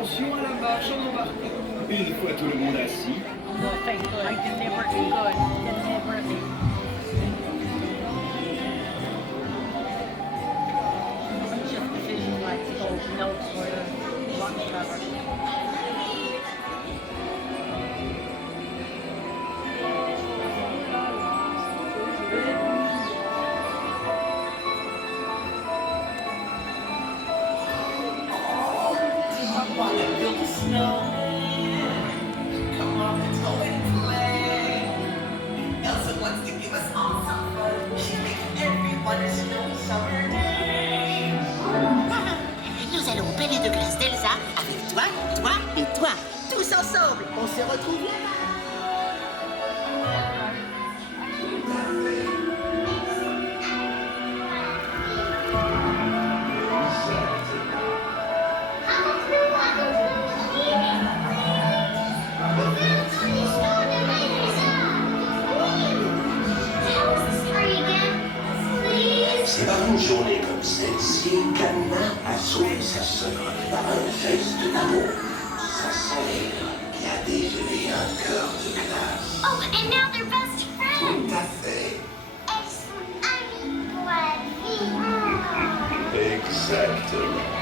Attention à la marche en embarquant. Une fois tout le monde assis. No, thank God. I can never be good. Can never be. Just decision like so notes for the lunch cover. Come on, let's go and play. Elsa wants to give us all some fun. She's making everyone a snowy summer day. Nous allons au palais de glace d'Elsa avec toi, toi et toi. Tous ensemble, on se retrouve là-bas. C'est par une journée comme celle-ci qu'Anna a sauvé sa sœur par un geste d'amour. Sa sœur qui a dégelé un cœur de glace. Oh, and now they're best friends. Tout à fait. Elles sont amies pour la vie. Exactement.